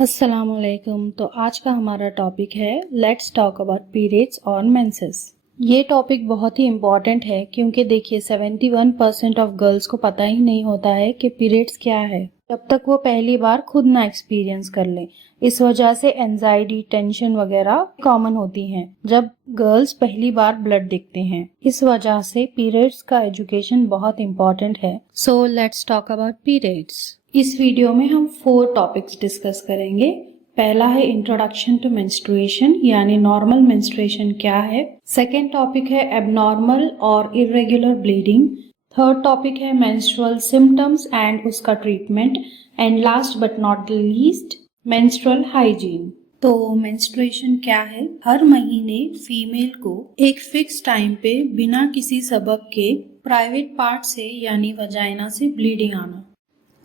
अस्सलामुअलैकुम। तो आज का हमारा टॉपिक है लेट्स टॉक अबाउट पीरियड्स और मेंसेस। ये टॉपिक बहुत ही इम्पॉर्टेंट है क्योंकि देखिए 71% ऑफ गर्ल्स को पता ही नहीं होता है कि पीरियड्स क्या है जब तक वो पहली बार खुद ना एक्सपीरियंस कर ले। इस वजह से एंजाइटी, टेंशन वगैरह कॉमन होती हैं जब गर्ल्स पहली बार ब्लड देखते हैं। इस वजह से पीरियड्स का एजुकेशन बहुत इम्पॉर्टेंट है। So let's talk about periods. इस वीडियो में हम 4 टॉपिक्स डिस्कस करेंगे। पहला है इंट्रोडक्शन टू मेंस्ट्रुएशन, यानी नॉर्मल मेंस्ट्रुएशन क्या है। सेकेंड टॉपिक है एबनॉर्मल और इरेगुलर ब्लीडिंग। थर्ड टॉपिक है मेंस्ट्रुअल सिम्टम्स एंड उसका treatment. And last but not the least, menstrual hygiene. तो मेंस्ट्रुएशन क्या है? हर महीने फीमेल को एक फिक्स टाइम पे बिना किसी सबब के प्राइवेट पार्ट से यानी वजाइना से ब्लीडिंग आना।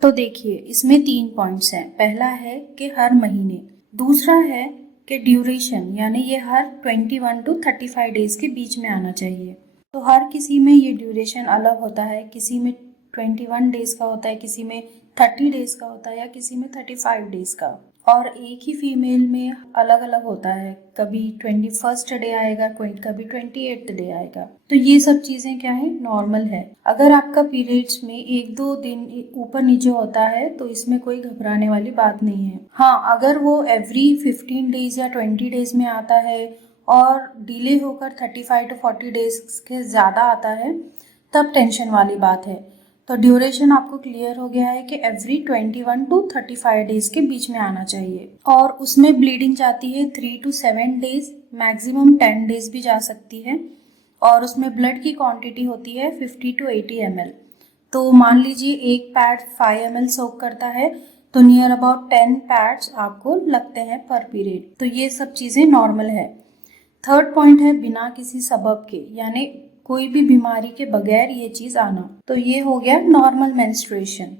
तो देखिए इसमें 3 पॉइंट्स हैं। पहला है कि हर महीने, दूसरा है कि ड्यूरेशन, यानी ये हर 21 to 35 डेज के बीच में आना चाहिए। तो हर किसी में ये ड्यूरेशन अलग होता है, किसी में 21 डेज का होता है, किसी में 30 डेज का होता है या किसी में 35 डेज का। और एक ही फीमेल में अलग अलग होता है, कभी 21st डे आएगा, कोई कभी 28th डे आएगा। तो ये सब चीजें क्या है, नॉर्मल है। अगर आपका पीरियड्स में 1-2 दिन ऊपर नीचे होता है तो इसमें कोई घबराने वाली बात नहीं है। हाँ, अगर वो एवरी 15 डेज या 20 डेज में आता है और डिले होकर 35 to 40 डेज के ज़्यादा आता है तब टेंशन वाली बात है। तो ड्यूरेशन आपको क्लियर हो गया है कि एवरी 21 to 35 डेज के बीच में आना चाहिए। और उसमें ब्लीडिंग जाती है 3 to 7 डेज, मैक्सिमम 10 डेज भी जा सकती है। और उसमें ब्लड की क्वांटिटी होती है 50 to 80 ml। तो मान लीजिए एक पैड 5 ml सोक करता है तो नियर अबाउट 10 पैड्स आपको लगते हैं पर पीरियड। तो ये सब चीज़ें नॉर्मल है। थर्ड पॉइंट है बिना किसी सबब के, यानी कोई भी बीमारी के बगैर ये चीज आना। तो ये हो गया नॉर्मल मेंस्ट्रुएशन।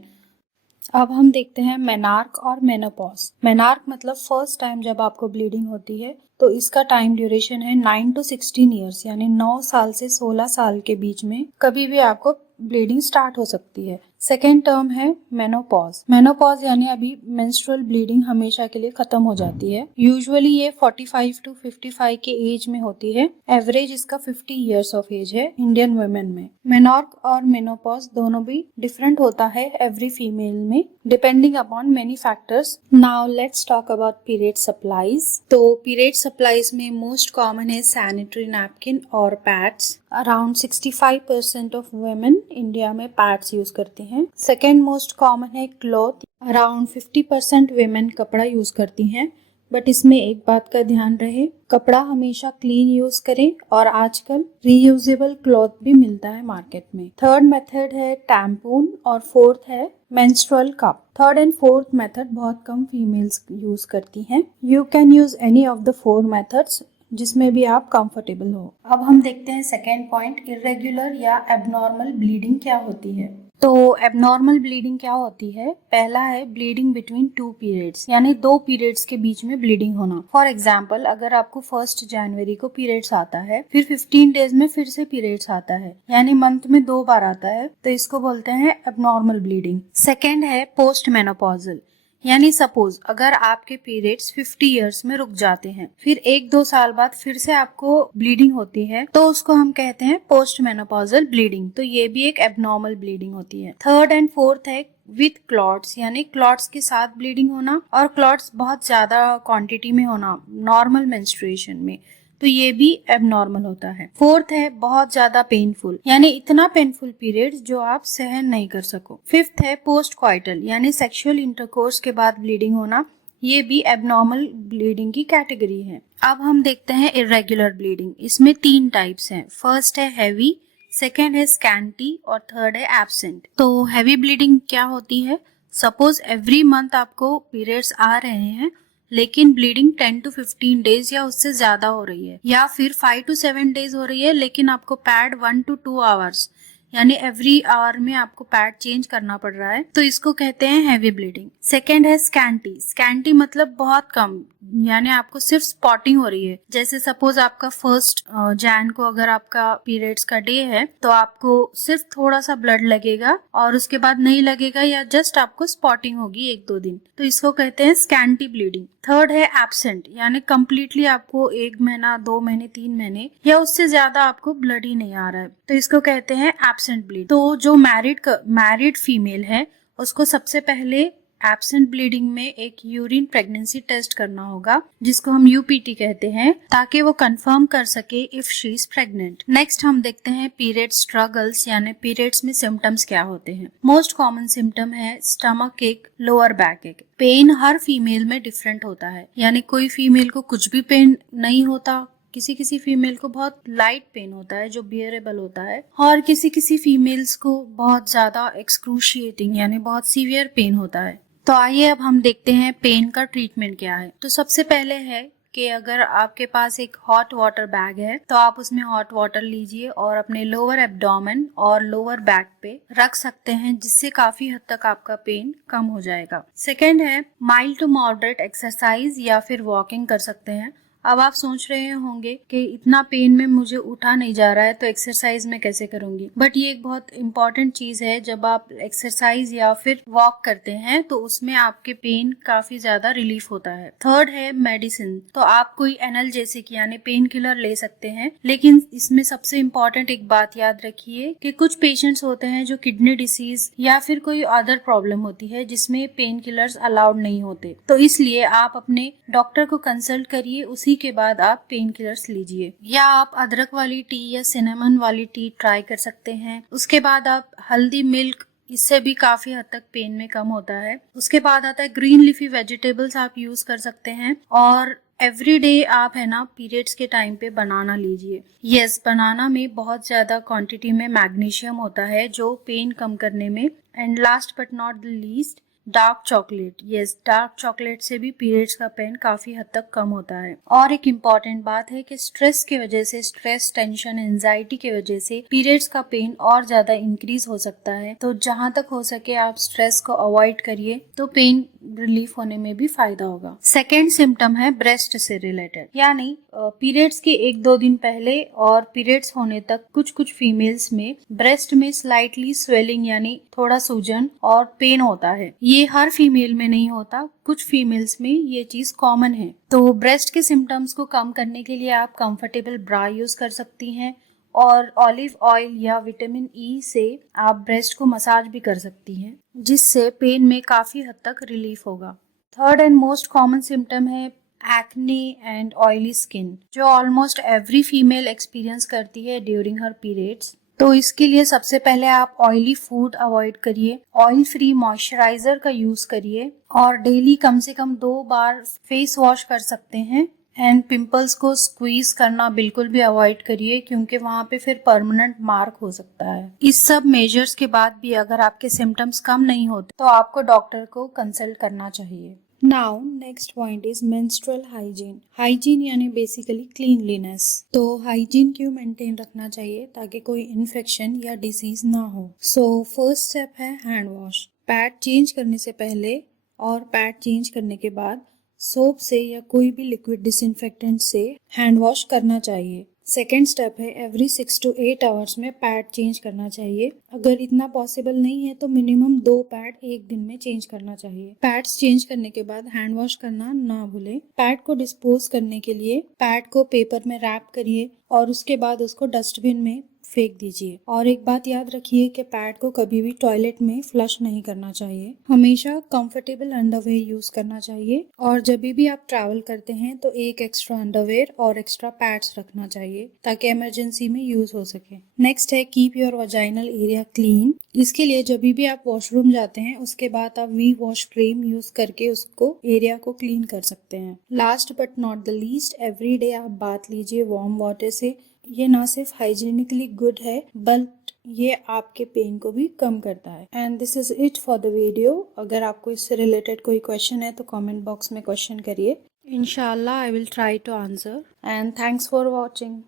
अब हम देखते हैं मेनार्क और मेनोपॉज। मेनार्क मतलब फर्स्ट टाइम जब आपको ब्लीडिंग होती है, तो इसका टाइम ड्यूरेशन है 9 to 16 ईयर्स, यानी 9 साल से 16 साल के बीच में कभी भी आपको ब्लीडिंग स्टार्ट हो सकती है। सेकेंड टर्म है मेनोपॉज। मेनोपॉज यानी अभी मेंस्ट्रुअल ब्लीडिंग हमेशा के लिए खत्म हो जाती है। यूजुअली ये 45 to 55 के एज में होती है। एवरेज इसका 50 ईयर्स ऑफ एज है इंडियन वुमेन में। मेनॉर्क और मेनोपॉज दोनों भी डिफरेंट होता है एवरी फीमेल में, depending upon many factors. Now let's talk about period supplies. तो पीरियड सप्लाईज में मोस्ट कॉमन है सैनिटरी नैपकिन और pads. Around 65% of women India में पैड्स यूज करती हैं। सेकेंड मोस्ट कॉमन है क्लॉथ। अराउंड 50% वुमेन कपड़ा यूज करती हैं। बट इसमें एक बात का ध्यान रहे, कपड़ा हमेशा क्लीन यूज करें और आजकल रीयूजेबल क्लॉथ भी मिलता है मार्केट में। थर्ड मेथड है टैम्पून और फोर्थ है menstrual cup. Third and fourth method बहुत कम फीमेल्स यूज करती हैं। You can use any of the 4 methods जिसमें भी आप कंफर्टेबल हो। अब हम देखते हैं सेकेंड पॉइंट, इरेगुलर या एबनॉर्मल ब्लीडिंग क्या होती है। तो एबनॉर्मल ब्लीडिंग क्या होती है? पहला है ब्लीडिंग बिटवीन 2 पीरियड्स, यानी 2 पीरियड्स के बीच में ब्लीडिंग होना। फॉर एग्जांपल, अगर आपको 1 जनवरी को पीरियड्स आता है, फिर 15 डेज में फिर से पीरियड्स आता है, यानी मंथ में 2 बार आता है, तो इसको बोलते हैं एबनॉर्मल ब्लीडिंग। सेकेंड है पोस्ट मेनोपॉजल, यानी सपोज अगर आपके पीरियड्स 50 इयर्स में रुक जाते हैं, फिर 1-2 साल बाद फिर से आपको ब्लीडिंग होती है, तो उसको हम कहते हैं पोस्ट मेनोपॉजल ब्लीडिंग। तो ये भी एक एबनॉर्मल ब्लीडिंग होती है। थर्ड एंड फोर्थ है विथ क्लॉट्स, यानी क्लॉट्स के साथ ब्लीडिंग होना और क्लॉट्स बहुत ज्यादा क्वांटिटी में होना नॉर्मल मेंस्ट्रुएशन में, तो ये भी एबनॉर्मल होता है। फोर्थ है बहुत ज्यादा पेनफुल, यानी इतना पेनफुल पीरियड जो आप सहन नहीं कर सको। फिफ्थ है पोस्ट क्वाइटल, यानी सेक्सुअल इंटरकोर्स के बाद ब्लीडिंग होना, ये भी एबनॉर्मल ब्लीडिंग की कैटेगरी है। अब हम देखते हैं इरेगुलर ब्लीडिंग। इसमें 3 टाइप्स हैं। फर्स्ट है हैवी, सेकेंड है स्कैंटी और थर्ड है एब्सेंट। तो हैवी ब्लीडिंग क्या होती है? सपोज एवरी मंथ आपको पीरियड्स आ रहे हैं लेकिन ब्लीडिंग 10 to 15 डेज या उससे ज्यादा हो रही है, या फिर 5 to 7 डेज हो रही है लेकिन आपको पैड 1 to 2 आवर्स यानी एवरी आवर में आपको पैड चेंज करना पड़ रहा है, तो इसको कहते हैं हैवी ब्लीडिंग। सेकेंड है स्कैंटी। स्कैंटी मतलब बहुत कम, यानी आपको सिर्फ स्पॉटिंग हो रही है। जैसे सपोज आपका 1 जैन को अगर आपका पीरियड्स का डे है तो आपको सिर्फ थोड़ा सा ब्लड लगेगा और उसके बाद नहीं लगेगा, या जस्ट आपको स्पॉटिंग होगी 1-2 दिन, तो इसको कहते हैं स्कैंटी ब्लीडिंग। थर्ड है एब्सेंट, यानी कंप्लीटली आपको 1 महीना, 2 महीने, 3 महीने या उससे ज्यादा आपको ब्लड ही नहीं आ रहा है, तो इसको कहते हैं एब्सेंट ब्लीड। तो जो मैरिड फीमेल है उसको सबसे पहले एब्सेंट ब्लीडिंग में एक यूरिन प्रेगनेंसी टेस्ट करना होगा, जिसको हम यूपीटी कहते हैं, ताकि वो कंफर्म कर सके if she is pregnant. Next हम देखते हैं पीरियड स्ट्रगल्स, यानी पीरियड्स में सिम्टम्स क्या होते हैं। मोस्ट कॉमन सिम्टम है स्टमक एक, लोअर बैक एक। पेन हर फीमेल में डिफरेंट होता है, यानी कोई फीमेल को कुछ भी पेन नहीं होता, किसी किसी फीमेल को बहुत लाइट पेन होता है जो बियरेबल होता है, और किसी किसी फीमेल्स को बहुत ज्यादा एक्सक्रूशिएटिंग यानी बहुत सीवियर पेन होता है। तो आइए अब हम देखते हैं पेन का ट्रीटमेंट क्या है। तो सबसे पहले है कि अगर आपके पास एक हॉट वाटर बैग है तो आप उसमें हॉट वाटर लीजिए और अपने लोअर एब्डोमेन और लोअर बैक पे रख सकते हैं, जिससे काफी हद तक आपका पेन कम हो जाएगा। सेकेंड है माइल्ड टू मॉडरेट एक्सरसाइज या फिर वॉकिंग कर सकते हैं। अब आप सोच रहे होंगे कि इतना पेन में मुझे उठा नहीं जा रहा है तो एक्सरसाइज में कैसे करूंगी, बट ये एक बहुत इंपॉर्टेंट चीज है। जब आप एक्सरसाइज या फिर वॉक करते हैं तो उसमें आपके पेन काफी ज्यादा रिलीफ होता है। थर्ड है मेडिसिन। तो आप कोई एनाल्जेसिक यानी पेन किलर ले सकते हैं, लेकिन इसमें सबसे इम्पोर्टेंट एक बात याद रखिए कि कुछ पेशेंट्स होते हैं जो किडनी डिसीज या फिर कोई अदर प्रॉब्लम होती है जिसमें पेन किलर्स अलाउड नहीं होते, तो इसलिए आप अपने डॉक्टर को कंसल्ट करिए, उसी के बाद आप पेन किलर्स लीजिए। या आप अदरक वाली टी या सिनेमन वाली टी ट्राई कर सकते हैं। उसके बाद आप हल्दी मिल्क, इससे भी काफी हद तक पेन में कम होता है। उसके बाद आता है ग्रीन लीफी वेजिटेबल्स आप यूज कर सकते हैं। और एवरी डे आप है ना पीरियड्स के टाइम पे बनाना लीजिए। यस, बनाना में बहुत ज्यादा क्वांटिटी में मैग्नीशियम होता है जो पेन कम करने में। And last but not the least, dark chocolate. Yes, dark chocolate से भी पीरियड्स का पेन काफी हद तक कम होता है। और एक इम्पॉर्टेंट बात है कि स्ट्रेस की वजह से, स्ट्रेस, टेंशन, एंजाइटी की वजह से पीरियड्स का पेन और ज्यादा इंक्रीज हो सकता है। तो जहां तक हो सके आप स्ट्रेस को अवॉइड करिए, तो पेन रिलीफ होने में भी फायदा होगा। सेकेंड सिम्टम है ब्रेस्ट से रिलेटेड, यानी पीरियड्स के 1-2 दिन पहले और पीरियड्स होने तक कुछ कुछ फीमेल्स में ब्रेस्ट में स्लाइटली स्वेलिंग यानी थोड़ा सूजन और पेन होता है। ये हर फीमेल में नहीं होता, कुछ फीमेल्स में ये चीज कॉमन है। तो ब्रेस्ट के सिम्टम्स को कम करने के लिए आप कंफर्टेबल ब्रा यूज कर सकती हैं, और ऑलिव ऑयल या विटामिन ई से आप ब्रेस्ट को मसाज भी कर सकती हैं, जिससे पेन में काफी हद तक रिलीफ होगा। Third and most common symptom है एक्ने एंड ऑयली स्किन, जो ऑलमोस्ट एवरी फीमेल एक्सपीरियंस करती है ड्यूरिंग हर पीरियड्स। तो इसके लिए सबसे पहले आप ऑयली फूड अवॉइड करिए, ऑयल फ्री मॉइस्चराइजर का यूज करिए, और डेली कम से कम 2 बार फेस वॉश कर सकते हैं। एंड पिंपल्स को स्क्वीज करना बिल्कुल भी अवॉइड करिए, क्योंकि वहां पे फिर परमानेंट मार्क हो सकता है। इस सब मेजर्स के बाद भी अगर आपके सिम्टम्स कम नहीं होते तो आपको डॉक्टर को कंसल्ट करना चाहिए। Now next point is menstrual hygiene. Hygiene यानी बेसिकली क्लीनलीनेस। तो हाइजीन क्यों मेंटेन रखना चाहिए? ताकि कोई इन्फेक्शन या डिसीज ना हो। सो फर्स्ट स्टेप है हैंड वॉश। पैड चेंज करने से पहले और पैड चेंज करने के बाद सोप से या कोई भी लिक्विड डिसइंफेक्टेंट से हैंड वॉश करना चाहिए। सेकेंड स्टेप है एवरी 6 to 8 आवर्स में पैड चेंज करना चाहिए। अगर इतना पॉसिबल नहीं है तो मिनिमम 2 पैड एक दिन में चेंज करना चाहिए। पैड्स चेंज करने के बाद हैंड वॉश करना ना भूलें। पैड को डिस्पोज करने के लिए पैड को पेपर में रैप करिए और उसके बाद उसको डस्टबिन में फेंक दीजिए। और एक बात याद रखिए कि पैड को कभी भी टॉयलेट में फ्लश नहीं करना चाहिए। हमेशा कंफर्टेबल अंडरवेयर यूज करना चाहिए, और जब भी आप ट्रैवल करते हैं तो एक एक्स्ट्रा अंडरवेयर और एक्स्ट्रा पैड्स रखना चाहिए ताकि इमरजेंसी में यूज हो सके। नेक्स्ट है keep your vaginal area clean. इसके लिए जब भी आप वॉशरूम जाते हैं उसके बाद आप वी वॉश क्रीम यूज करके उसको एरिया को क्लीन कर सकते हैं। Last but not the least, every day आप बात लीजिए वार्म वाटर से। ये ना सिर्फ हाइजीनिकली गुड है बट ये आपके पेन को भी कम करता है। And this is it for the video. अगर आपको इससे रिलेटेड कोई क्वेश्चन है तो कमेंट बॉक्स में क्वेश्चन करिए। इंशाल्लाह I will try to answer. And thanks for watching.